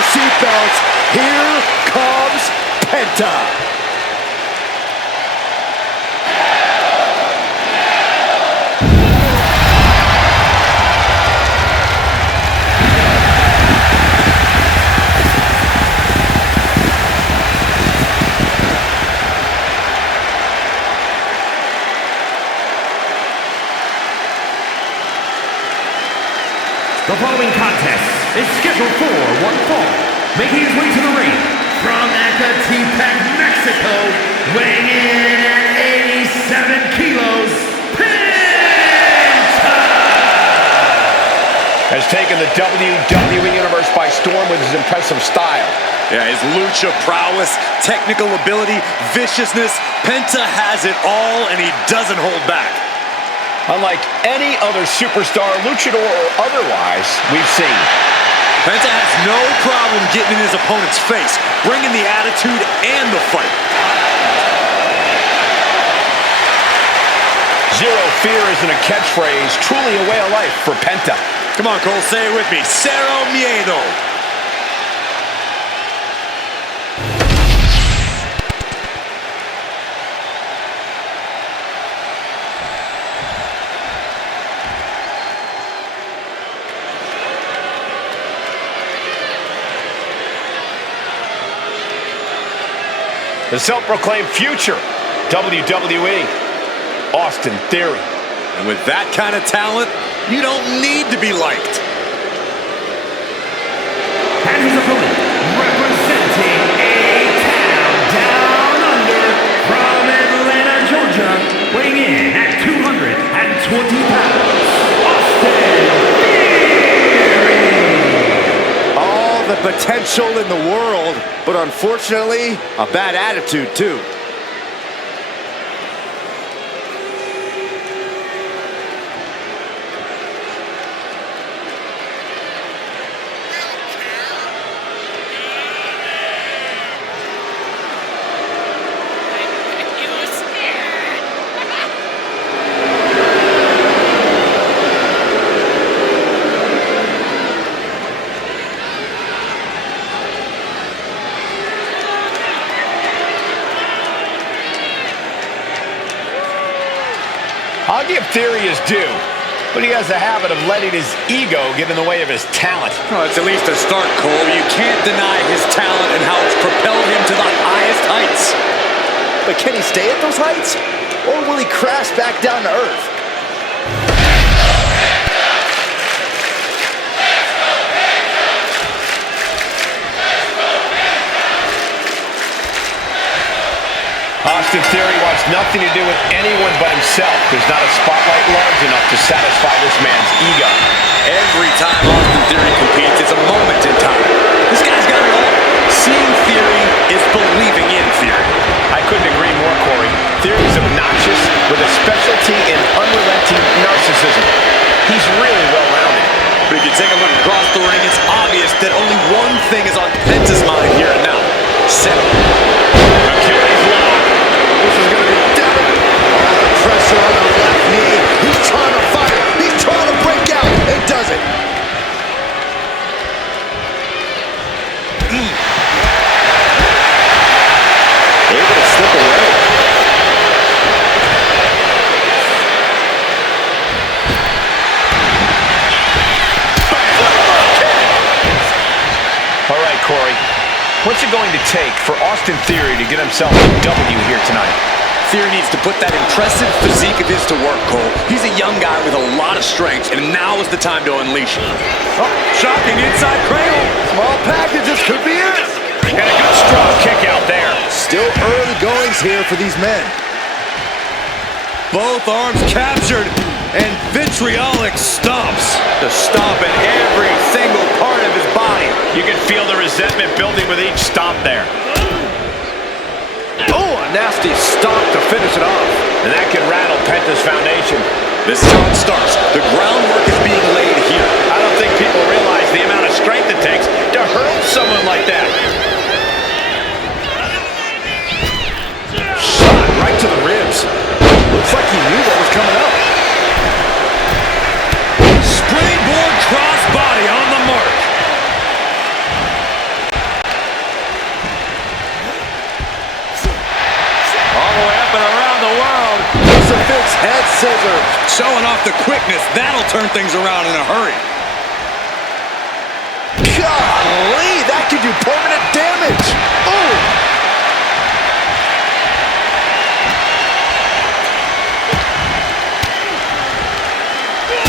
your seatbelts. Here comes Penta. The following contest is scheduled for one fall. Making his way to the ring from Ecatepec, Mexico, weighing in at 87 kilos, Penta! Has taken the WWE Universe by storm with his impressive style. Yeah, his lucha prowess, technical ability, viciousness. Penta has it all, and he doesn't hold back. Unlike any other superstar, luchador or otherwise, we've seen. Penta has no problem getting in his opponent's face, bringing the attitude and the fight. Zero fear isn't a catchphrase, truly a way of life for Penta. Come on, Cole, say it with me. Cero miedo. The self-proclaimed future WWE, Austin Theory. And with that kind of talent, you don't need to be liked. And his opponent, representing A-Town Down Under from Atlanta, Georgia, weighing in at 220 pounds, Austin Theory. All the potential in the world, but unfortunately, a bad attitude too. I'll give Theory his due, but he has a habit of letting his ego get in the way of his talent. Well, it's at least a start, Cole. You can't deny his talent and how it's propelled him to the highest heights. But can he stay at those heights? Or will he crash back down to earth? Austin Theory wants nothing to do with anyone but himself. There's not a spotlight large enough to satisfy this man's ego. Every time Austin Theory competes, it's a moment in time. This guy's got it all. Seeing Theory is believing in Theory. I couldn't agree more, Corey. Theory's obnoxious with a specialty in unrelenting narcissism. He's really well-rounded. But if you take a look across the ring, it's obvious that only one thing is on Penta's mind here and now. Set. Achilles lock. This is going to be deadly. All the pressure on the left knee. He's trying to fight. He's trying to break out. And does it. Able to slip away. All right, Corey. What's it going to take for Austin Theory to get himself a W here tonight? Theory needs to put that impressive physique of his to work, Cole. He's a young guy with a lot of strength, and now is the time to unleash it. Oh, shocking inside cradle. Small packages could be it. And a good strong kick out there. Still early goings here for these men. Both arms captured, and vitriolic stomps. The stomp in every single part of his body. You can feel the resentment building with each stomp there. Oh, a nasty stomp to finish it off. And that can rattle Penta's foundation. This is how it starts. The groundwork is being laid here. I don't think people realize the amount of strength it takes to hurl someone like that. Shot right to the ribs. Looks like he knew that was coming up. Springboard crossbody on the mark. scissors. Showing off the quickness. That'll turn things around in a hurry. Golly, that could do permanent damage. Oh!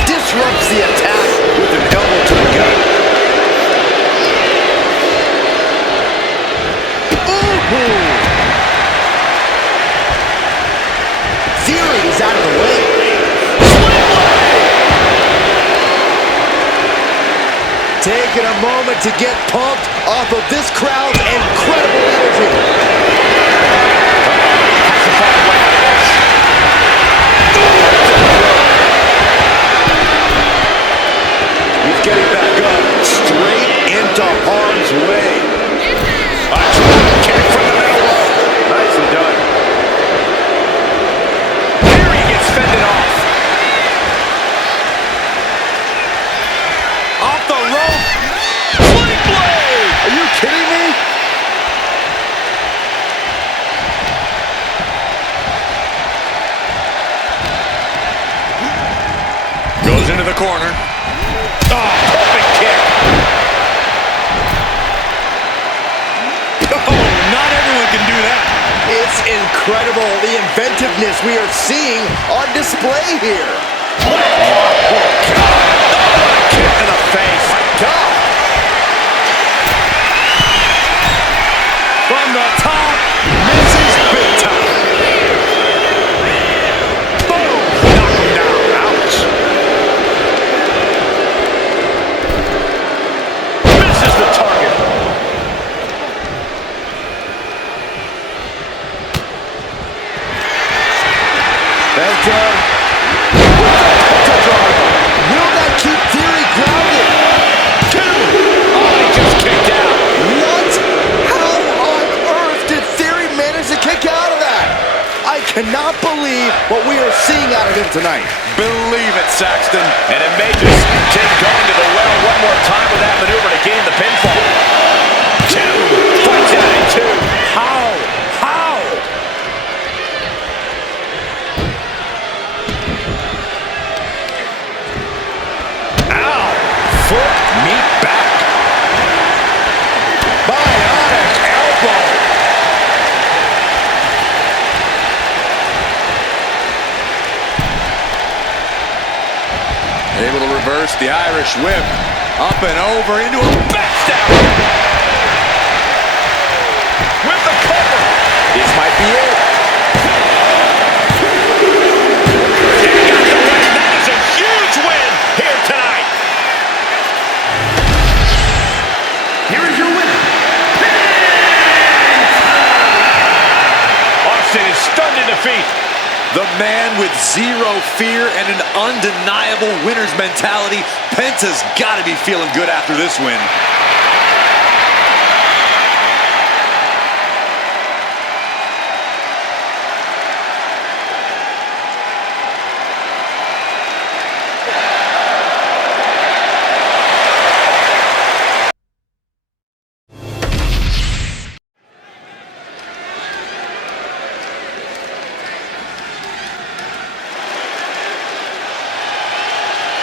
Disrupts the attack with an elbow to the gut. Ooh! Theory is out of the way. Taking a moment to get pumped off of this crowd's incredible energy. Has to find a way out of this. He's getting back up, straight into harm's way. Kick from the middle. Nicely done. Here he gets fended off. Off the rope. Sling blade. Are you kidding me? Goes into the corner. Oh, perfect kick. Oh, not everyone can do that. It's incredible, the inventiveness we are seeing on display here. Oh, God. Kick to the face. My God. From the top, misses big time. Boom. Knock him down. Ouch. Misses the target. Will that keep Theory grounded? Two. Oh, he just kicked out. What? How on earth did Theory manage to kick out of that? I cannot believe what we are seeing out of him tonight. Believe it, Saxton. And it may just take going to the well one more time with that maneuver to gain the pinfall. Two. Fights out in two. How? Ow! Foot meet back. Bionic elbow. Able to reverse the Irish whip. Up and over into a backstab. With the cover. This might be it. And he got the win. That is a huge win here tonight. Here is your winner, Austin is stunned in defeat. The man with zero fear and an undeniable winner's mentality. Penta's got to be feeling good after this win.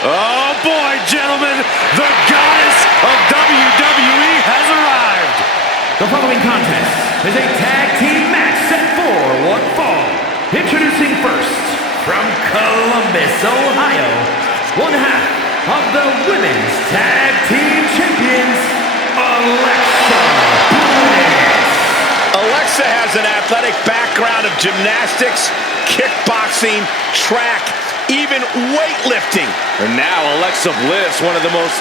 Oh boy, gentlemen, the goddess of WWE has arrived. The following contest is a tag team match set for one fall. Introducing first, from Columbus, Ohio, one half of the Women's Tag Team Champions, Alexa Bliss. Alexa has an athletic background of gymnastics, kickboxing, track, even weightlifting. And now Alexa Bliss, one of the most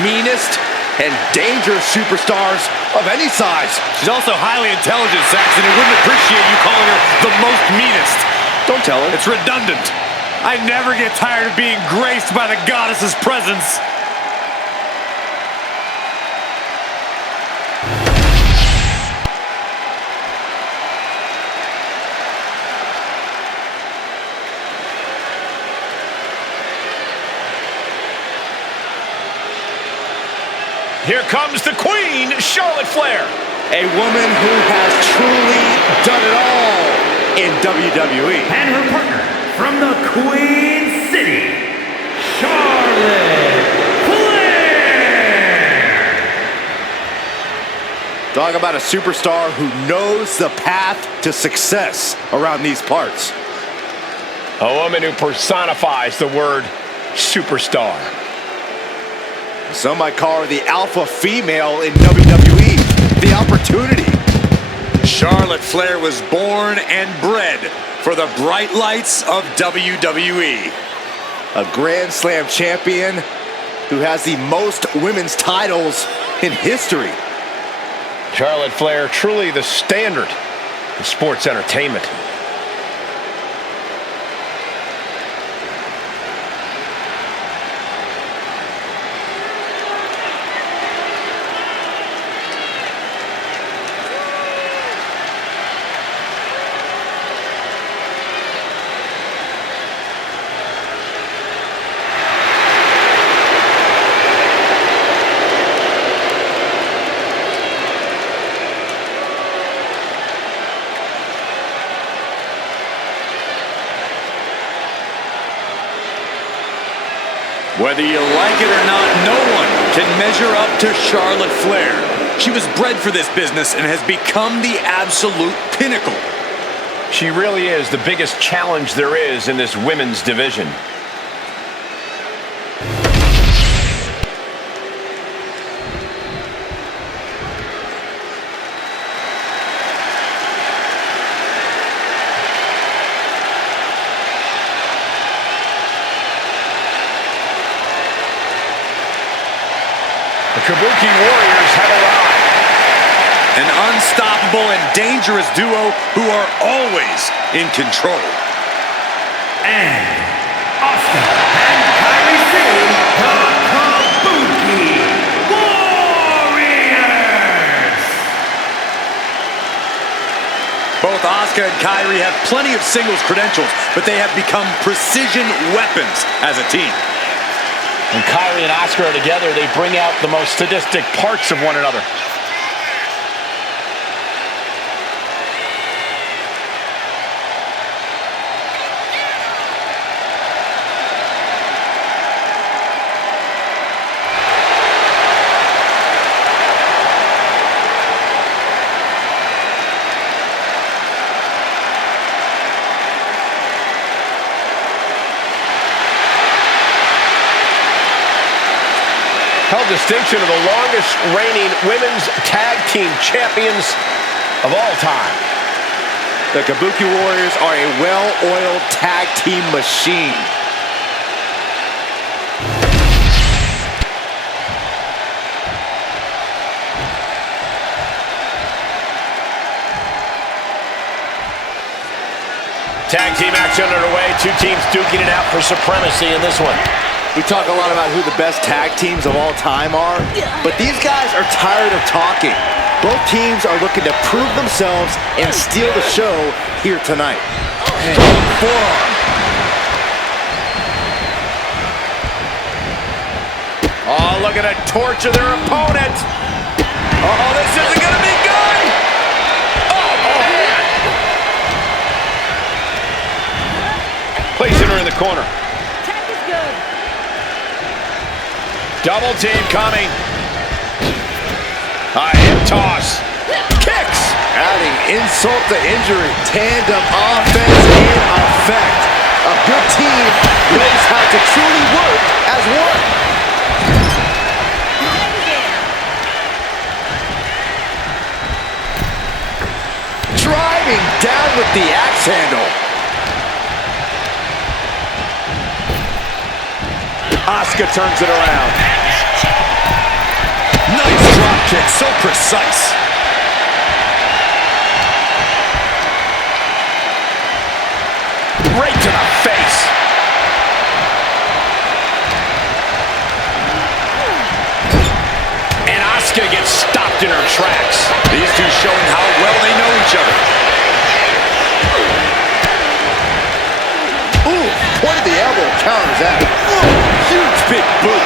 meanest and dangerous superstars of any size. She's also highly intelligent, Saxon, and wouldn't appreciate you calling her the most meanest. Don't tell her. It's redundant. I never get tired of being graced by the goddess's presence. Here comes the Queen, Charlotte Flair. A woman who has truly done it all in WWE. And her partner, from the Queen City, Charlotte Flair! Talk about a superstar who knows the path to success around these parts. A woman who personifies the word superstar. Some might call her the alpha female in WWE. The opportunity. Charlotte Flair was born and bred for the bright lights of WWE. A Grand Slam champion who has the most women's titles in history. Charlotte Flair, truly the standard in sports entertainment. Whether you like it or not, no one can measure up to Charlotte Flair. She was bred for this business and has become the absolute pinnacle. She really is the biggest challenge there is in this women's division. The Kabuki Warriors have arrived. An unstoppable and dangerous duo who are always in control. And Asuka and Kairi Sane, the Kabuki Warriors! Both Asuka and Kairi have plenty of singles credentials, but they have become precision weapons as a team. When Kairi and Asuka are together, they bring out the most sadistic parts of one another. Held distinction of the longest reigning women's tag team champions of all time. The Kabuki Warriors are a well-oiled tag team machine. Tag team action underway. Two teams duking it out for supremacy in this one. We talk a lot about who the best tag teams of all time are, but these guys are tired of talking. Both teams are looking to prove themselves and steal the show here tonight. Strong forearm. Oh, looking to torture their opponent. Oh, this isn't going to be good. Oh, man. Placing her in the corner. Double team coming. A hip toss. Kicks. Adding insult to injury. Tandem offense in effect. A good team knows how to truly work as one. Driving down with the axe handle. Asuka turns it around. Nice drop kick, so precise. Right to the face. And Asuka gets stopped in her tracks. These two showing how well they know each other. Ooh, point of the elbow counters that. Huge big boot.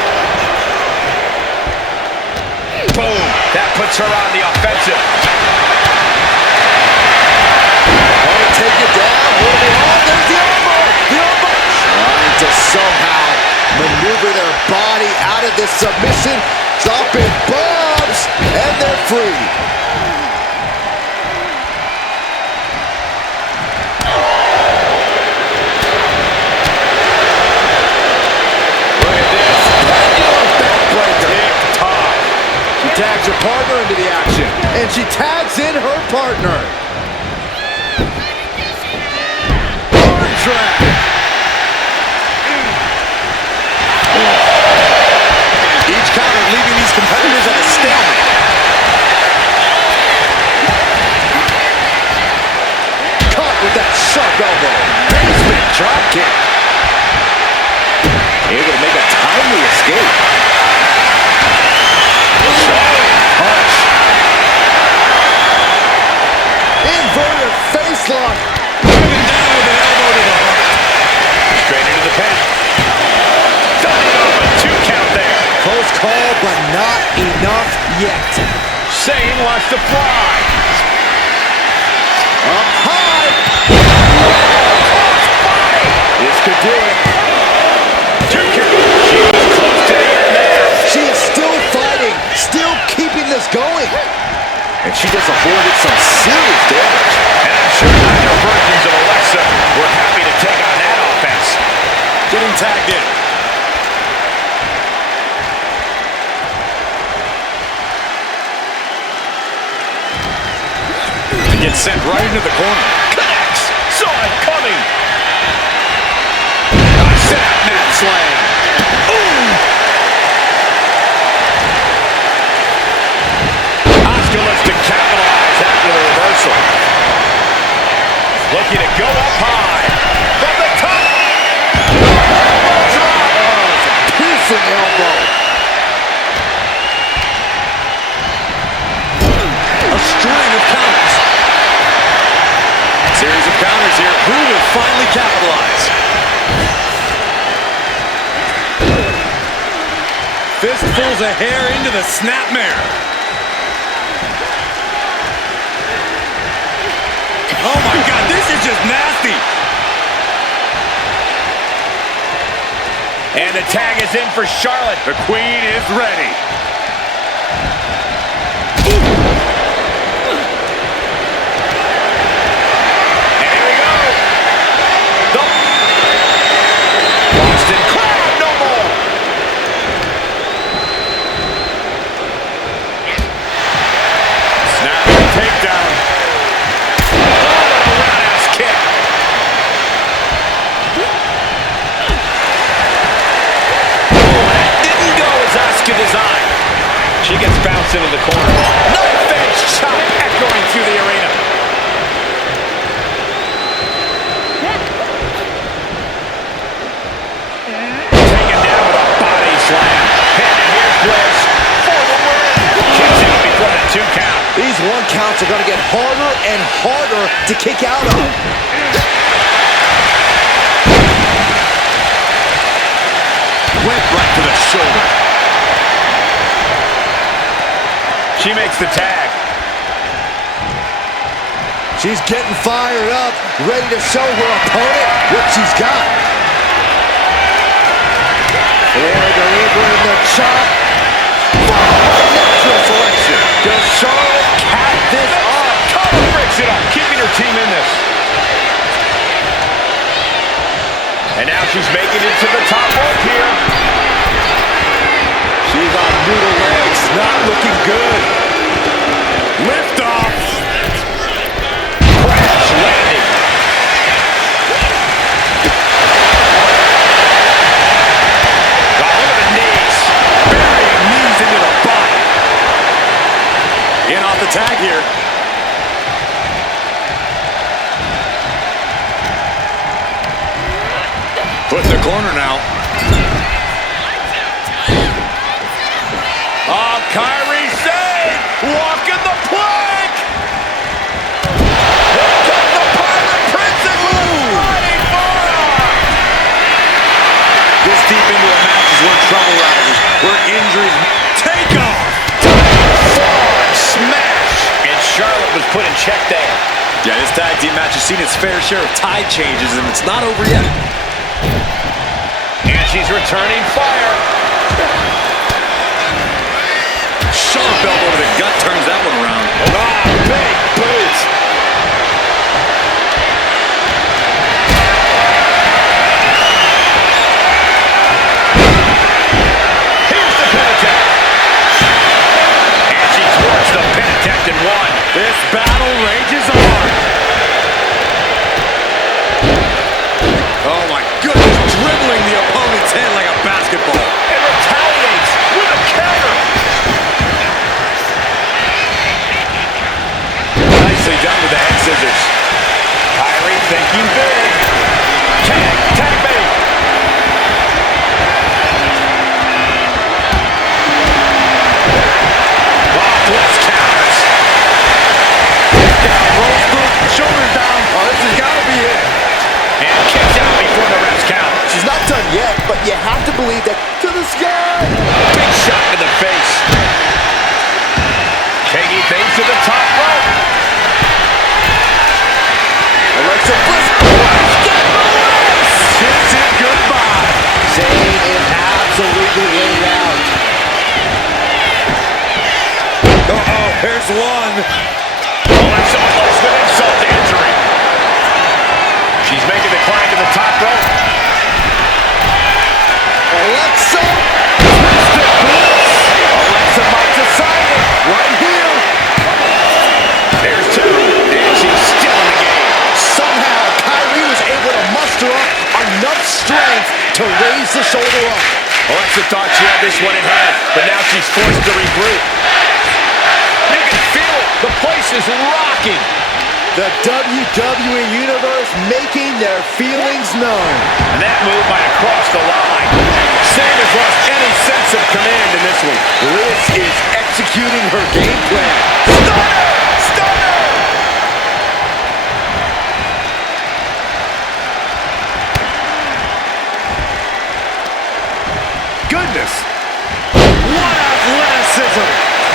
Boom. That puts her on the offensive. Want to take it down, holding on, there's the elbow. The elbow. Trying to somehow maneuver their body out of this submission. Dropping bombs, and they're free. Tags her partner into the action, and she tags in her partner. Arm drag. Each counter leaving these competitors at a stalemate. Caught with that sharp elbow. Basement drop kick. Able to make a timely escape. Punch. Inverted face lock. Driven down with an elbow to the heart. Straight into the pen. Diving off a 2 count there. Close call, but not enough yet. Sane wants to fly. Up high. This could do it. 2 count. She was close to the end there. She is still fighting, still keeping this going. And she just avoided some serious damage. And I'm sure neither versions of Alexa were happy to take on that offense. Getting tagged in. Gets sent right into the corner. Connects. Saw it coming. Snap mat slam. Ooh. Asuka looks to capitalize after the reversal. Looking to go up high. From the top. Elbow drop. Oh, it's a piercing elbow. A string of counters. Series of counters here. Who will finally capitalize? Fistfuls of hair into the snapmare. Oh my God, this is just nasty. And the tag is in for Charlotte. The Queen is ready. She gets bounced into the corner. Knife edge chop echoing through the arena. Taken down with a body slam. And here's Bliss for the win. Kicks out before the 2 count. These 1 counts are going to get harder and harder to kick out of. Went right to the shoulder. She makes the tag. She's getting fired up, ready to show her opponent what she's got. They're delivering the chop. Natural selection. Does Charlotte cap this off? Cover breaks it up, keeping her team in this. And now she's making it to the top rope here. She's on noodle legs, not looking good. Lift off. Crash landing. Oh, look at the knees. Burying knees into the body. In off the tag here. Put in the corner now. Oh, Kyrie save! Walking the plank! Here comes the Pirate Princess! Running forearm! This deep into a match is where trouble rises, where injuries take off! Forearm smash! And Charlotte was put in check there. Yeah, this tag team match has seen its fair share of tide changes, and it's not over yet. And she's returning fire. Sharp elbow to the gut turns that one around. Ah, big boots. Here's the pin attack. And she thwarts the pin attack in one. This battle rages on. Oh my goodness, dribbling the opponent's head like a basketball. And retaliates with a counter. Nicely done with the head scissors. Kyrie thinking big. Tag bait. Bliss counters. Down, rolls through, shoulders down. Oh, this has got to be it. And kicks out before the ref's count. She's not done yet, but you have to believe that to the sky. Big shot in the face. Taking things to the top rope. Alexa Bliss. Kiss it goodbye. Zayn is absolutely laid out. Uh-oh, here's one. Alexa Bliss with insult to injury. She's making the climb to the top rope. Alexa. Twisted Bliss. Alexa might decide it right here. There's two, and she's still in the game. Somehow, Kyrie was able to muster up enough strength to raise the shoulder up. Alexa thought she had this one in hand, but now she's forced to regroup. You can feel it. The place is rocking. The WWE Universe making their feelings known. And that move might have crossed the line. Sam has lost any sense of command in this one. Bliss is executing her game plan. Stunner! Stunner! Goodness! What athleticism!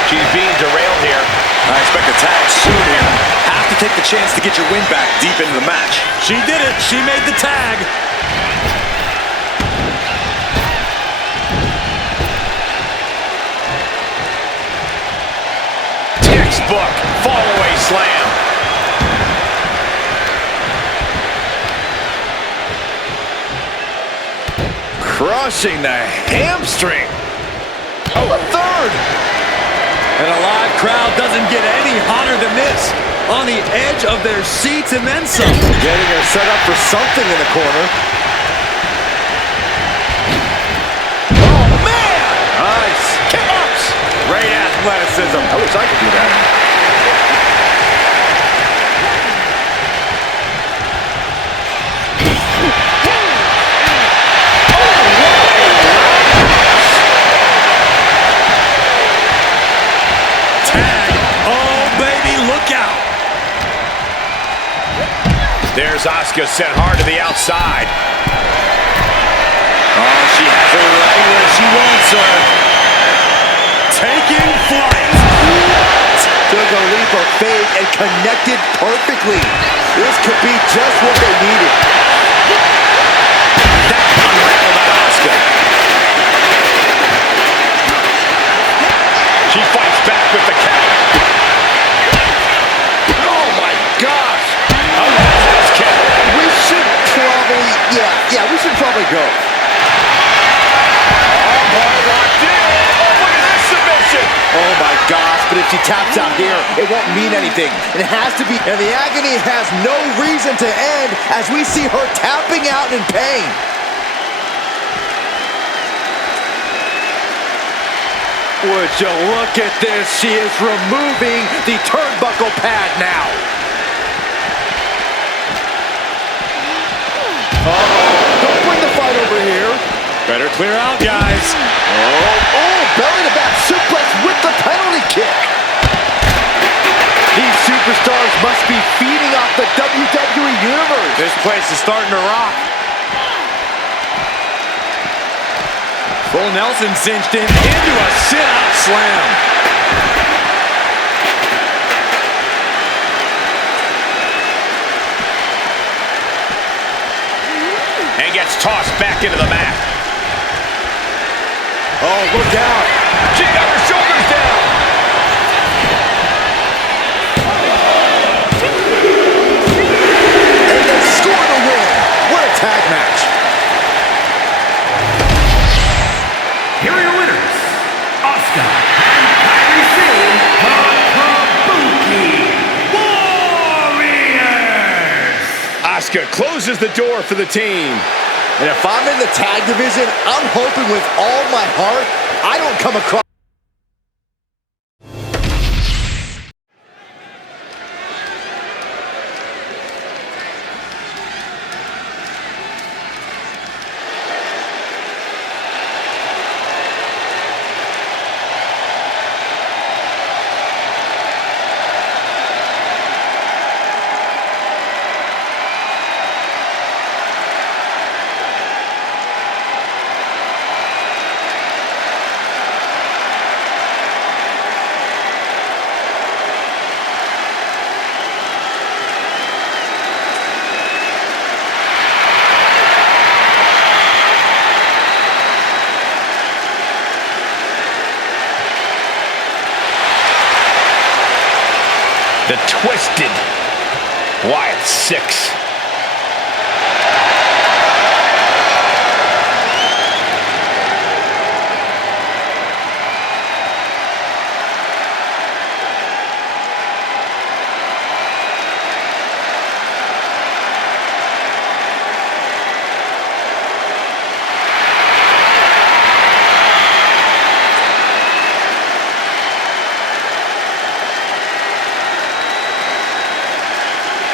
She's being derailed here. I expect a tag soon here. Have to take the chance to get your win back deep into the match. She did it. She made the tag. Textbook fall-away slam. Crushing the hamstring. Oh, a third! And a live crowd doesn't get any hotter than this. On the edge of their seats and then some. Getting her set up for something in the corner. Oh, man! Nice. Kick-ups. Great athleticism. I wish I could do that. There's Asuka sent hard to the outside. Oh, she has her right where she wants her. Taking flight. Took a leap of faith and connected perfectly. This could be just what they needed. That unraveled on Asuka. She fights back with the counter. Oh my gosh. We should probably go. Oh boy, locked in. Oh, look at this submission. Oh my gosh, but if she taps out here, it won't mean anything. It has to be, and the agony has no reason to end as we see her tapping out in pain. Would you look at this? She is removing the turnbuckle pad now. Don't bring the fight over here. Better clear out, guys. Oh, belly to back suplex with the penalty kick. These superstars must be feeding off the WWE Universe. This place is starting to rock. Full Nelson cinched in into a sit-out slam. gets tossed back into the mat. Oh, look out. She got her shoulders down. And they score the win. What a tag match. Here are your winners, Asuka and Kairi Sane, the Kabuki Warriors. Asuka closes the door for the team. And if I'm in the tag division, I'm hoping with all my heart I don't come across. The Twisted Wyatt 6.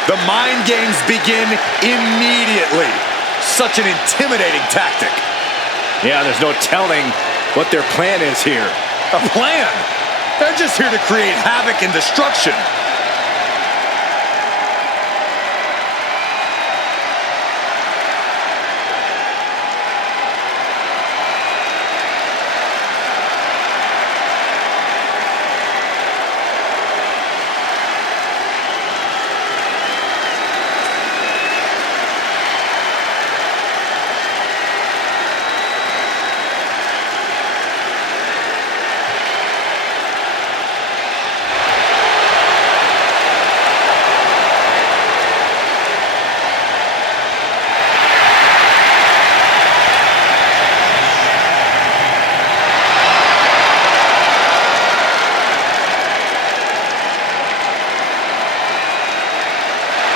The mind games begin immediately. Such an intimidating tactic. Yeah, there's no telling what their plan is here. A plan? They're just here to create havoc and destruction.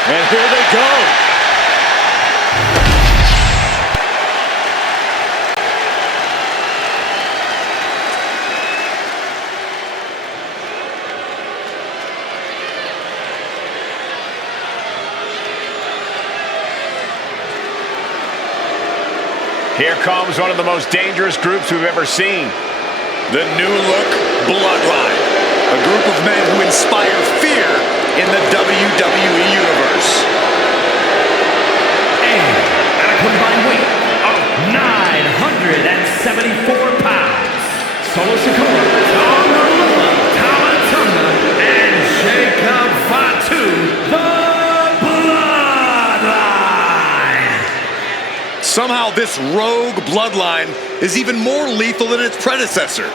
And here they go. Here comes one of the most dangerous groups we've ever seen. The new look Bloodline. A group of men who inspire fear in the WWE Universe. And at a combined weight of 974 pounds, Solo Sikoa, Tonga Tamatanga, and Jacob Fatu, the Bloodline. Somehow this rogue Bloodline is even more lethal than its predecessor.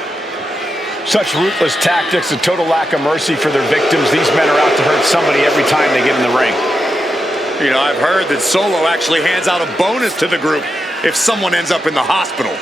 Such ruthless tactics, a total lack of mercy for their victims. These men are out to hurt somebody every time they get in the ring. You know, I've heard that Solo actually hands out a bonus to the group if someone ends up in the hospital.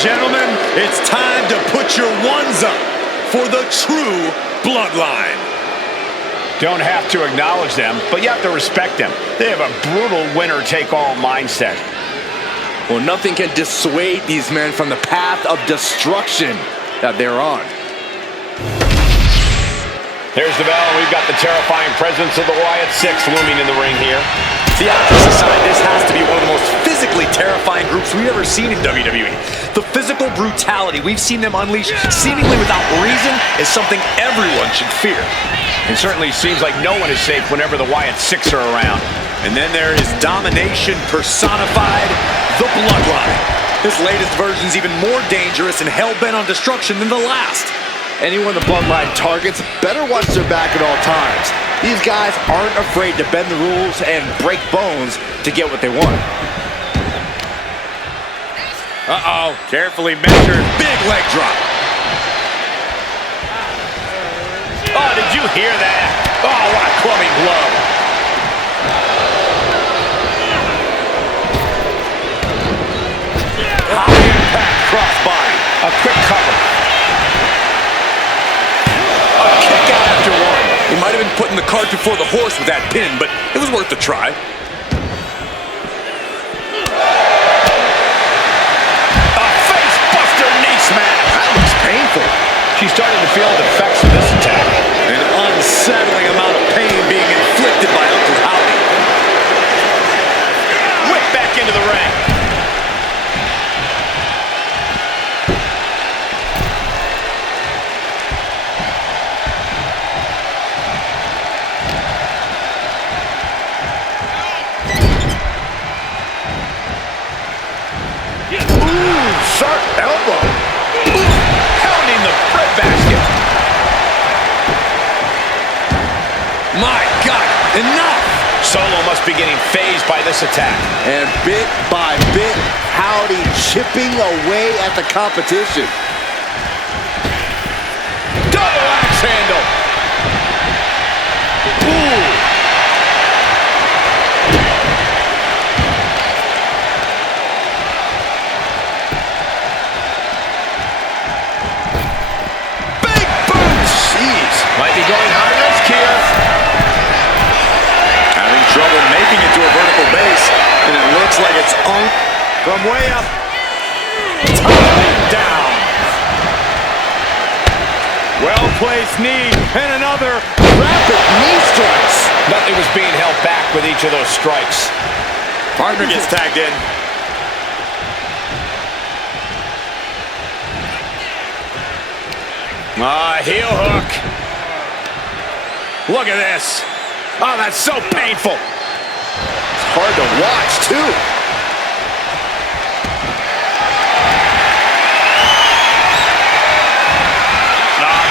Gentlemen, it's time to put your ones up for the true Bloodline. Don't have to acknowledge them, but you have to respect them. They have a brutal winner-take-all mindset. Well, nothing can dissuade these men from the path of destruction that they're on. There's the bell, and we've got the terrifying presence of the Wyatt Six looming in the ring here. The opposite side, this has to be one of the most physically terrifying groups we've ever seen in WWE. The physical brutality we've seen them unleash seemingly without reason is something everyone should fear. It certainly seems like no one is safe whenever the Wyatt Six are around. And then there is domination personified, the Bloodline. This latest version is even more dangerous and hell-bent on destruction than the last. Anyone the Bloodline targets better watch their back at all times. These guys aren't afraid to bend the rules and break bones to get what they want. Uh-oh, carefully measured, big leg drop. Oh, did you hear that? Oh, what a clubbing blow. High impact crossbody. A quick cover. A kick out after one. He might have been putting the cart before the horse with that pin, but it was worth a try. A face buster knee smash. That looks painful. She's starting to feel the effects of this attack. An unsettling amount of pain being inflicted by Uncle Howdy. Whip back into the ring. Sharp elbow. Pounding the breadbasket. My God, enough! Solo must be getting phased by this attack. And bit by bit, Howdy chipping away at the competition. Double axe handle. Ooh. Big boot. Jeez. Might be going high risk here. Having trouble making it to a vertical base, and it looks like it's on from way up. Down. Well-placed knee, and another. Rapid knee strikes. Nothing was being held back with each of those strikes. Partner gets tagged in. Heel hook. Look at this. Oh, that's so painful. It's hard to watch, too.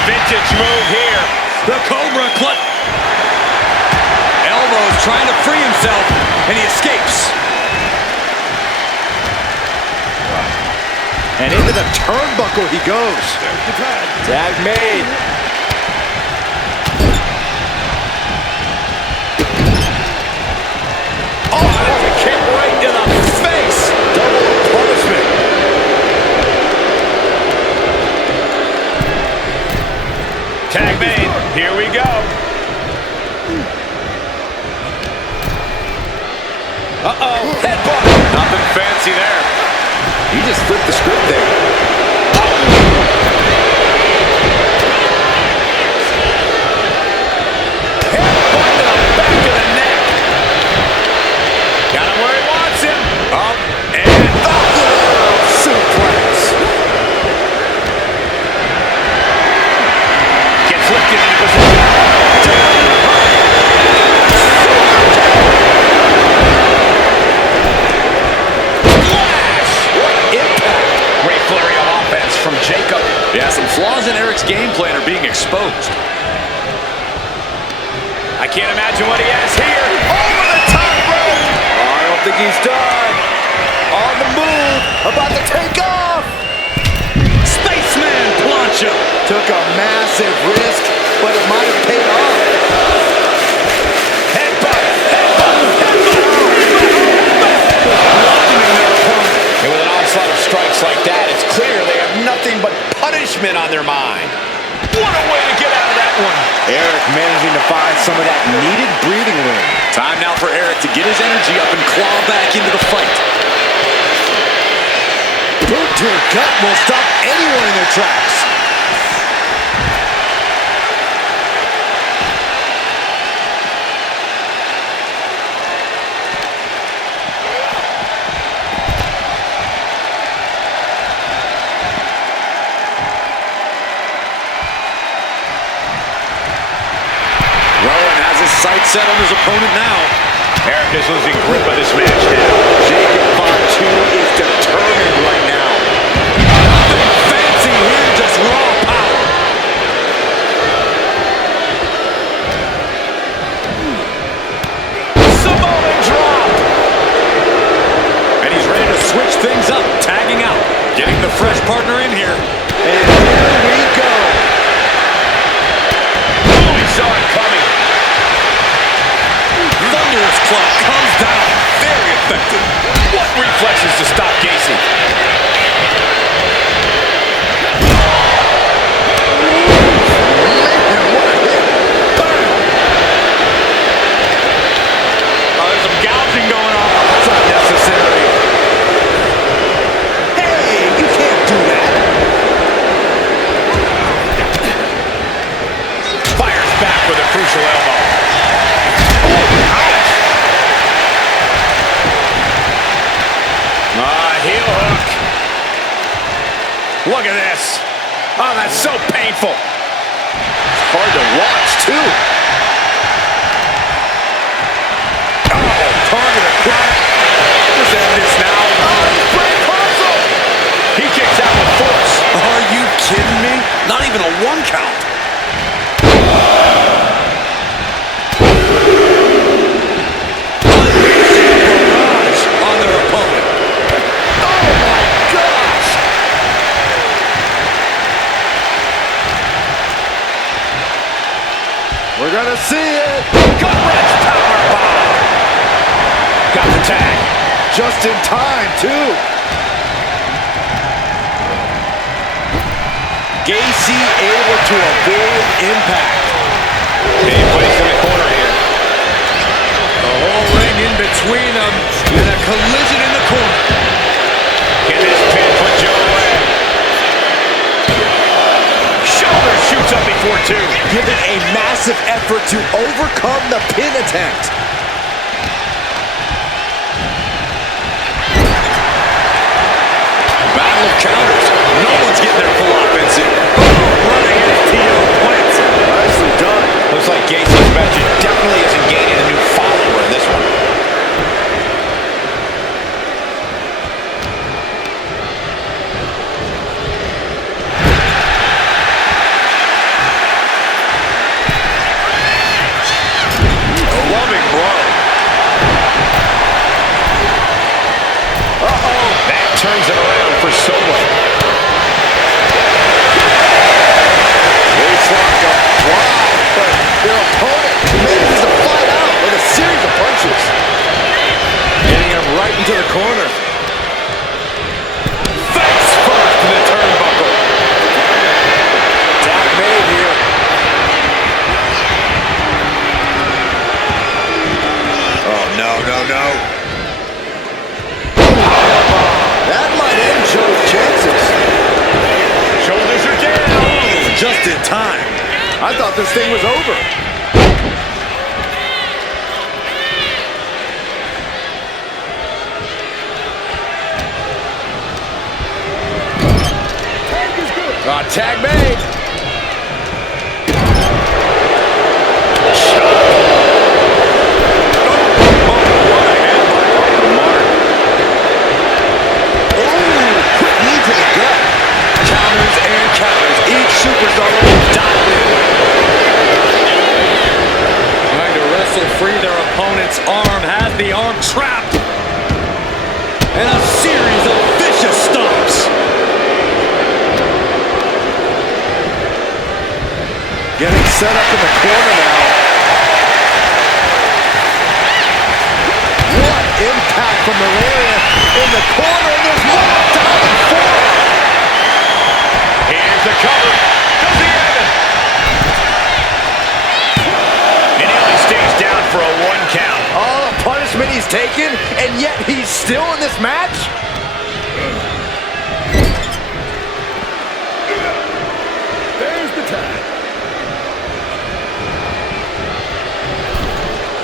Vintage move here. The Cobra clutch. Elbows trying to free himself, and he escapes. And into the turnbuckle he goes. Tag made. Oh, that's a kick right to the face. Double punishment. Tag made. Here we go. Uh-oh. Headbutt. Nothing fancy there. He just flipped the script there. Headbutt to the back of the neck. Got him where he wants him. Up and Suplex. Gets lifted into position. Splash! What impact. Great flurry of offense from Jacob. yeah, some flaws in Eric's game plan are being exposed. I can't imagine what he has here. Over the top rope. Oh, I don't think he's done. On the move. About to take off. Spaceman plancha. Took a massive risk, but it might have paid off. Headbutt. Headbutt. And with an onslaught of strikes like that, it's clear they have nothing but punishment on their mind. What a way to get out of that one. Eric managing to find some of that needed breathing room. Time now for Eric to get his energy up and claw back into the fight. Boot to the gut will stop anyone in their tracks. set on his opponent now. Eric is losing grip of this match now. Jacob Fatu is determined right now. Nothing fancy here, just raw power. Samoan drop. And he's ready to switch things up, tagging out. Getting the fresh partner in here. And here we go. Oh, he saw it coming. Thunderous club comes down. Very effective. What reflexes to stop Gacy? Man, what a hit. Bam. Oh, there's some gouging going on. That's unnecessary. Hey, you can't do that. Fires back with a crucial elbow. Heel hook. Look at this. Oh, that's so painful. It's hard to watch, too. Oh, target across. Just end this now. Oh, he's playing console. He kicks out with force. Are you kidding me? Not even a 1 count. Barrage on their opponent. Oh, my gosh. We're going to see it. Gut-wrench powerbomb. Got the tag. Just in time, too. Gacy able to avoid impact. Being placed in the corner here. The whole ring in between them. And a collision in the corner. Can this pin put Joe away? Shoulder shoots up before 2. Given a massive effort to overcome the pin attempt. Battle of counters. No one's getting their full offense in. Running NXT points. Nicely done. Looks like Gacy's match definitely isn't gaining a new follower in this one. A loving blow. Uh-oh. That turns it around for Solo. Waistlock up. Wow. But their opponent manages to fight out with a series of punches. Getting him right into the corner. Face first to the turnbuckle. Tag made here. Oh, no, no, no. That might end Joe's chances. Shoulders are down. Just in time. I thought this thing was over. Tag made. Quick knee to the gut. Counters and counters. Each superstar will dive in. Trying to wrestle free their opponent's arm. Has the arm trapped. And a series of vicious stomps. Getting set up in the corner now. What impact from the lariat in the corner. There's more down and forward. Here's the cover. Does he have it? And he only stays down for a 1 count. All the punishment he's taken, and yet he's still in this match? There's the tag.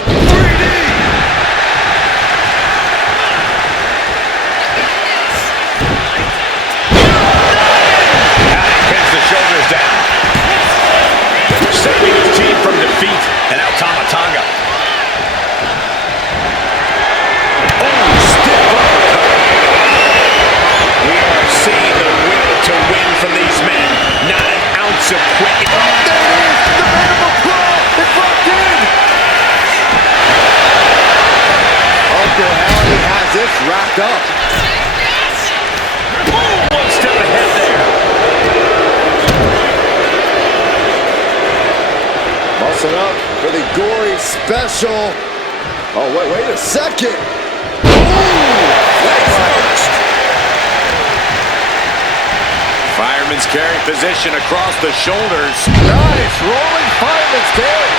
3D! Now he pins the shoulders down. Saving his team from defeat. And now Tama Tonga very special. Oh, wait a second. Ooh, Fireman's carry position across the shoulders. nice rolling fireman's carry.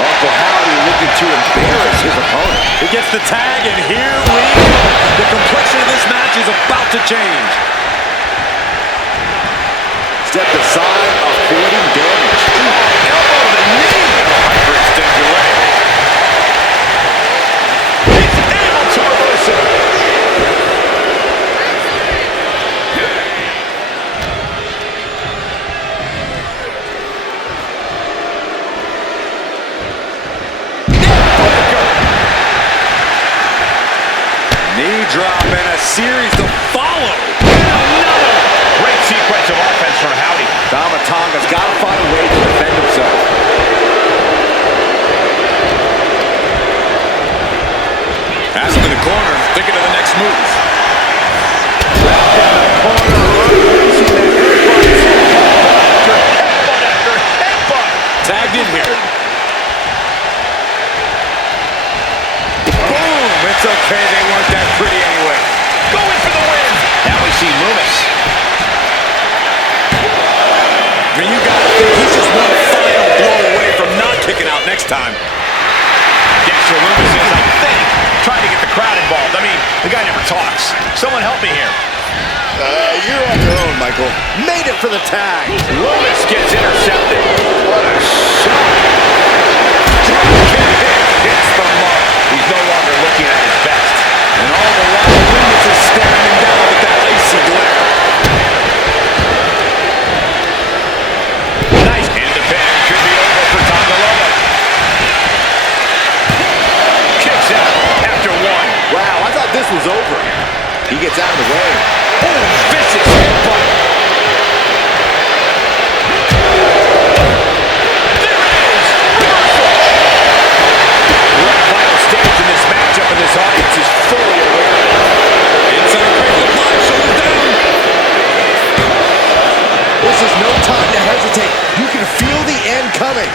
Uncle Howdy looking to embarrass his opponent. He gets the tag, and here we go. The complexion of this match is about to change. Stepped aside, avoiding damage. Elbow to the knee. Hyperextend your leg. He's able to reverse it. Knee drop and a series to follow. Another great sequence of offense from Howdy. Tamatonga's got to find a way to defend himself. Has him in the corner, thinking of the next move. Wrapped in the corner, unleashing the headbutt after headbutt. Tagged in here. Boom! It's okay, they weren't that pretty anyway. Going for the win. Now we see Loomis. I mean, you gotta think he's just one final blow away from not kicking out next time. Dexter Loomis is, I think, trying to get the crowd involved. I mean, the guy never talks. Someone help me here. You're on your own, Michael. Made it for the tag. Loomis gets intercepted. What a shot. Dropkick hits the mark. He's no longer looking at his best. And all the while, Loomis is staring him down with that icy glare. Nice. And the pin could be over for Tongaloa. Kicks out after one. Wow, I thought this was over. He gets out of the way. Oh, vicious headbutt. There it is. Reversal. We're at a final stage in this matchup, and this audience is fully aware of it. Inside cradle apply, shoulders down. This is no time to hesitate. You can feel the end coming.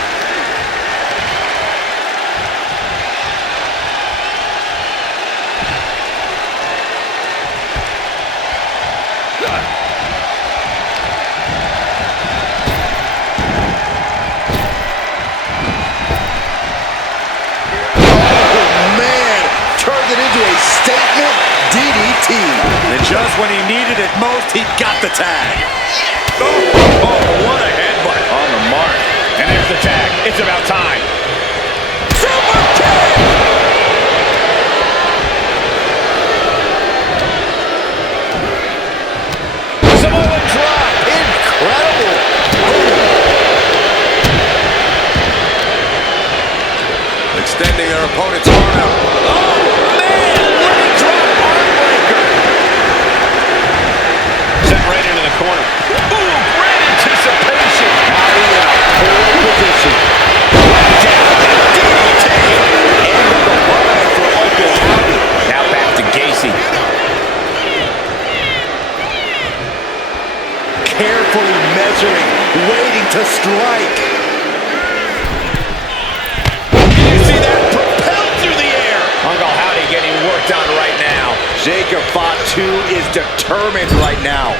Statement DDT. And just when he needed it most, he got the tag. Oh, what a headbutt. On the mark. And there's the tag. It's about time. Super kick! Samoa drop. Incredible. Extending their opponent's arm out. Oh, man. Leg drop arm breaker. Set right into the corner. Ooh, great anticipation. Howdy in a poor position. Down and DDT. End of the line for Uncle Howdy. Now back to Gacy. Carefully measuring, waiting to strike. You see that? Propelled through the air. Uncle Howdy getting worked on right now. Jacob Fatu is determined right now.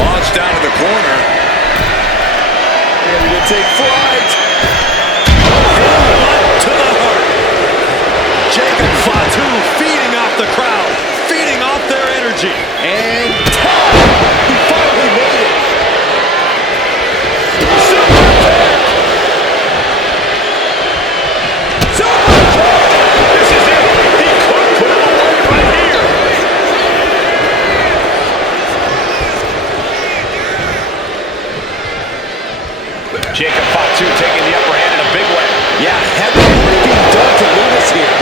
Launched down to the corner. Ready to take flight. To the heart. Jacob Fatu feeding off the crowd, feeding off their energy. And time. He finally made it. Super kick. Super kick. This is it. He could put it away right here. Jacob Fatu taking the upper hand in a big way. Yeah, heavy lifting done to Loomis here.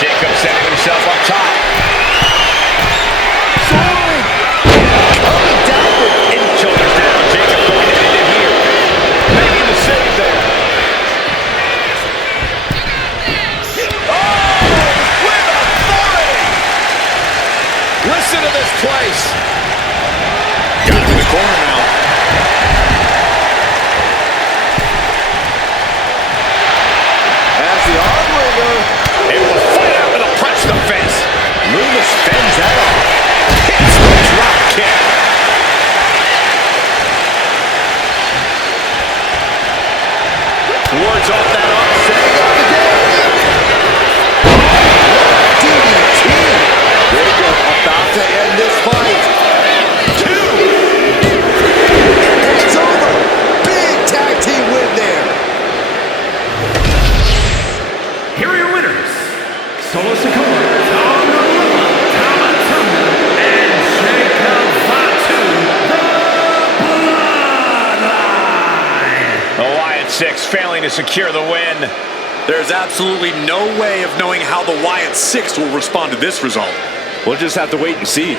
Jacob setting himself up top. Soaring. Coming downward. And shoulders down. Jacob going to end it here. Making the save there. Six failing to secure the win. There's absolutely no way of knowing how the Wyatt Six will respond to this result. We'll just have to wait and see.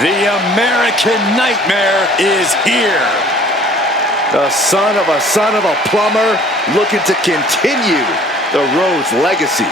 The American Nightmare is here. The son of a plumber looking to continue the Rhodes legacy.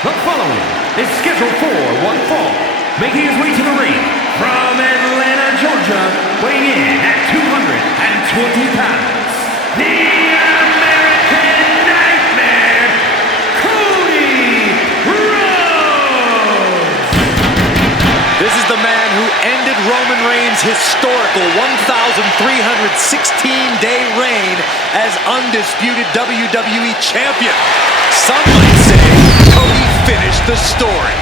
The following is scheduled for one fall, making his way to the ring from Atlanta, Georgia, weighing in at 220 pounds, the American Nightmare, Cody Rhodes! This is the man who ended Roman Reigns' historical 1,316-day reign as undisputed WWE Champion. Some might say Cody finished the story.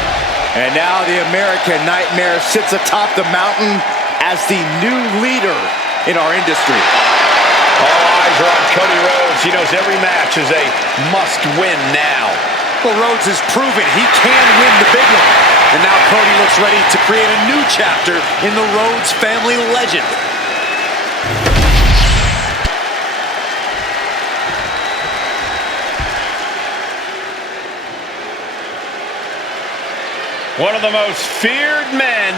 And now the American Nightmare sits atop the mountain as the new leader in our industry. All eyes are on Cody Rhodes. He knows every match is a must-win now. Well, Rhodes has proven he can win the big one. And now Cody looks ready to create a new chapter in the Rhodes family legend. One of the most feared men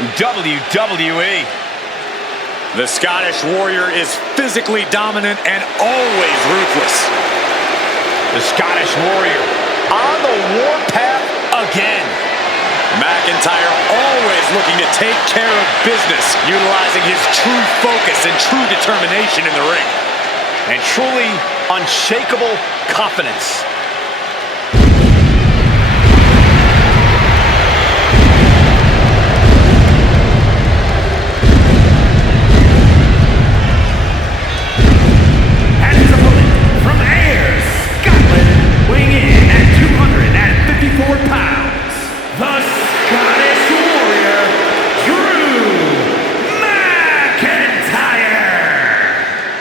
in WWE. The Scottish Warrior is physically dominant and always ruthless. The Scottish Warrior on the warpath again. McIntyre always looking to take care of business, utilizing his true focus and true determination in the ring. And truly unshakable confidence. And his opponent from Ayr, Scotland, weighing in at 254 pounds, the Scottish Warrior, Drew McIntyre.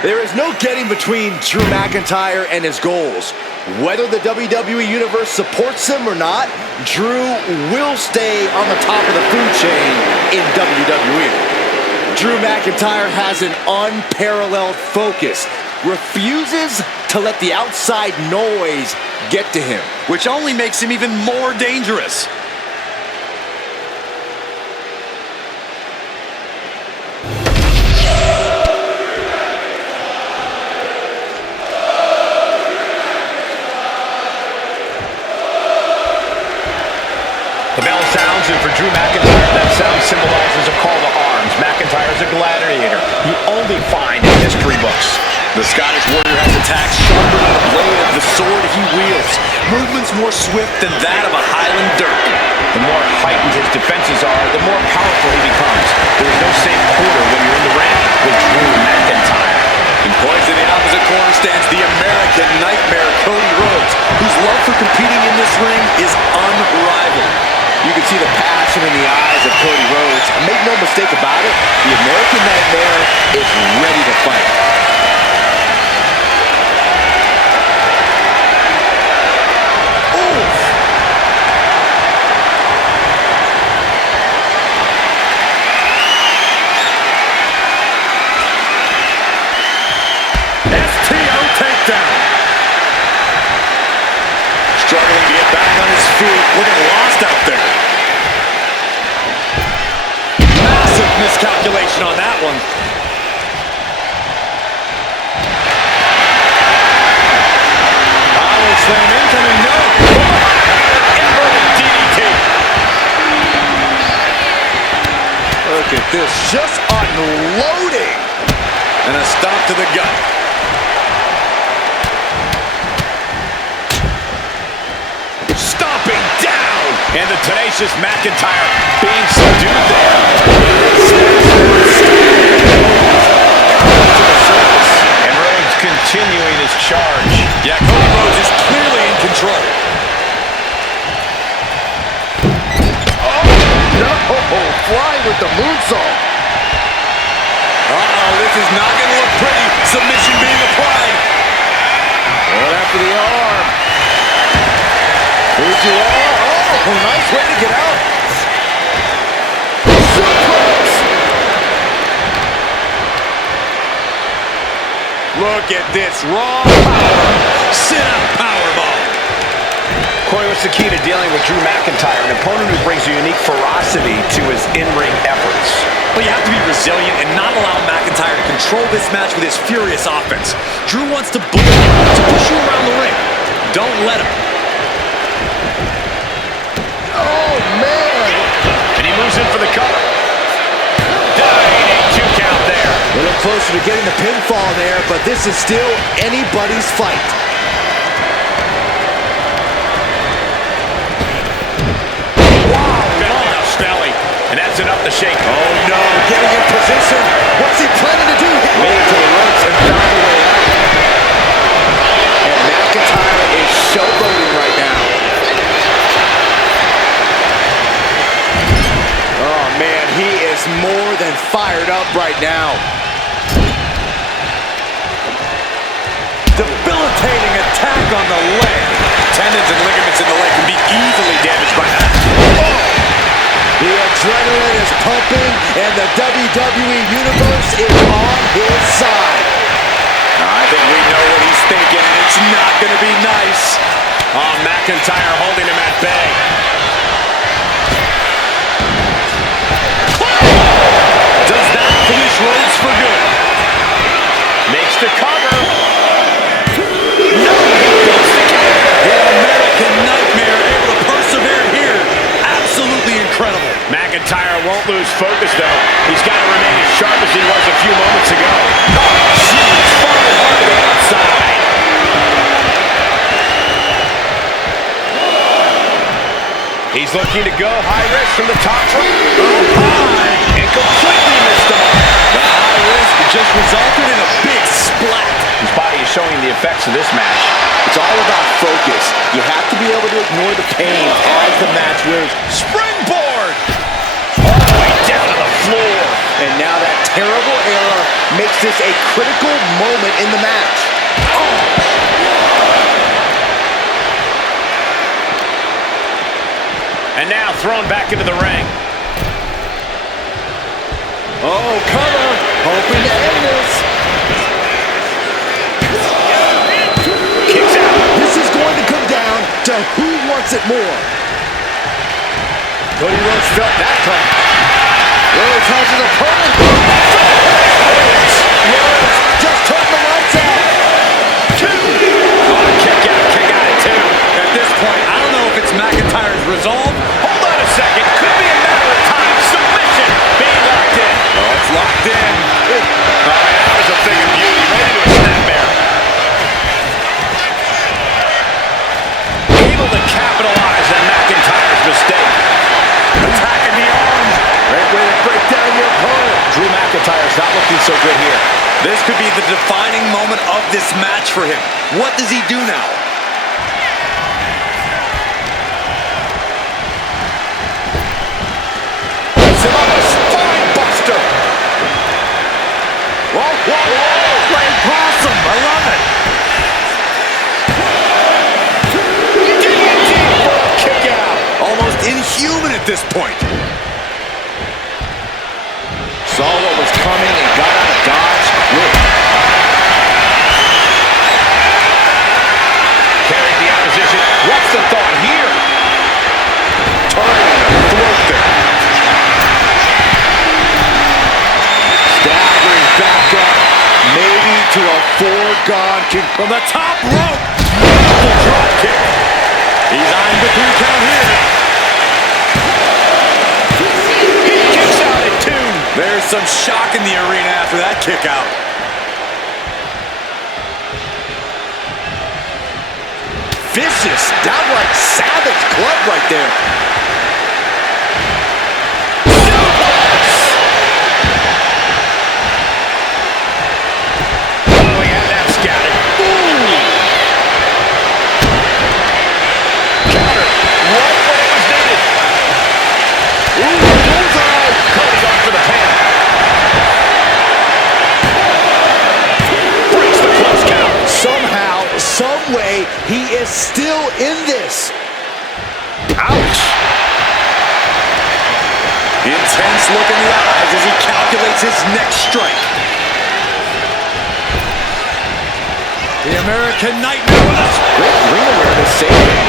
There is no getting between Drew McIntyre and his goals. Whether the WWE Universe supports him or not, Drew will stay on the top of the food chain in WWE. Drew McIntyre has an unparalleled focus, refuses to let the outside noise get to him, Which only makes him even more dangerous. The bell sounds, and for Drew McIntyre, that sound symbolizes a call to arms. McIntyre's a gladiator you only find in history books. The Scottish Warrior has attacks sharper than the blade of the sword he wields. Movements more swift than that of a Highland Dirk. The more heightened his defenses are, the more powerful he becomes. There is no safe quarter when you're in the ring with Drew McIntyre. And poised in the opposite corner stands the American Nightmare, Cody Rhodes, whose love for competing in this ring is unrivaled. You can see the passion in the eyes of Cody Rhodes. Make no mistake about it, the American Nightmare is ready to fight. Oof. STO takedown. Struggling to get back on his feet, looking lost out there. Massive miscalculation on that one. Power slam incoming, no. Inverted DDT. Look at this, just unloading. And a stomp to the gut. Stomping down. And the tenacious McIntyre being subdued there. And Rhodes continuing his charge. Yeah, Cody Rhodes is clearly in control. No, flying with the moonsault. Uh-oh, this is not going to look pretty. Submission being applied. Right after the arm. Here's your arm. Oh, nice way to get out. Suplex. Look at this raw power. Sit-up powerbomb. Corey, what's the key to dealing with Drew McIntyre, an opponent who brings a unique ferocity to his in-ring efforts? Well, you have to be resilient and not allow McIntyre to control this match with his furious offense. Drew wants to bully you, to push you around the ring. Don't let him. Oh, man. And he moves in for the cover. Diving 2 count there. A little closer to getting the pinfall there, but this is still anybody's fight. Snelly, and that's enough to shake. Oh no, getting in position. What's he planning to do? Made it to the ropes and found a way out. And McIntyre is showboating right now. Oh man, he is more than fired up right now. Debilitating attack on the leg. Tendons and ligaments in the leg can be easily damaged by that. Oh! The adrenaline is pumping, and the WWE Universe is on his side. I think we know what he's thinking, and it's not going to be nice. Oh, McIntyre holding him at bay. Does that finish Rhodes for good? Makes the cover. No, he goes to count. lose focus, though. He's got to remain as sharp as he was a few moments ago. Oh, jeez, falling hard to the outside. He's looking to go high risk from the top rope. Oh, high, and completely missed the mark. The high risk just resulted in a big splat. His body is showing the effects of this match. It's all about focus. You have to be able to ignore the pain as the match wears. Springboard! All the way down to the floor. And now that terrible error makes this a critical moment in the match. And now thrown back into the ring. Oh, cover. Hoping to end this. Kicks out. This is going to come down to who wants it more. Cody Rhodes felt that coming. Rhodes has his opponent. Rhodes just turned the lights out. Oh, kick out at two. At this point, I don't know if it's McIntyre's resolve. Hold on a second. Could be a matter of time. Submission being locked in. Oh, it's locked in. Oh, that was a thing of beauty. Right into a snap bear. Able to capitalize on McIntyre's mistake. Attacking the arms. Great way to break down your opponent. Drew McIntyre's not looking so good here. This could be the defining moment of this match for him. What does he do now? Spine buster. Whoa, whoa, whoa. Playing possum. I love it. Kick out. Almost inhuman at this point. Saw what was coming and got out of dodge quick. Carrying the opposition. What's the thought here? Turning the throat there. Staggering back up, maybe to a foregone From the top rope. Beautiful drop kick. He's eyeing the 3 count here. He kicks out at 2. There's some shock in the arena after that kick out. vicious, downright savage club right there. Oh, he had that scattered. Counter. Right when it was needed. Bullseye. Cody's on for the pin. Breaks the close count. Somehow, some way, he is still in this. Ouch. Intense look in the eyes as he calculates his next strike. The American Nightmare with us. Great ring awareness saving.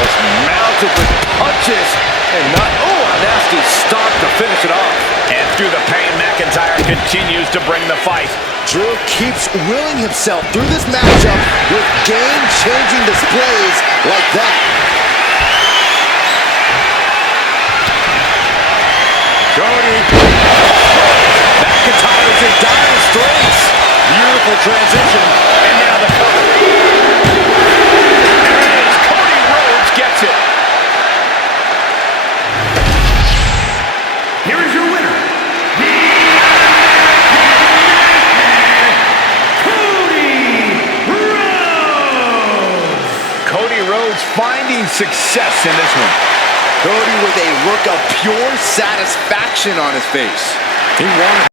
Just mounted with punches and not, oh, a nasty stop to finish it off. And through the pain, McIntyre continues to bring the fight. Drew keeps willing himself through this matchup with game-changing displays like that. Cody. McIntyre's in dire straits. Beautiful transition. And now the cover. There it is. Cody Rhodes gets it. Here is your winner, Cody Rhodes finding success in this one. Cody with a look of pure satisfaction on his face. He won it.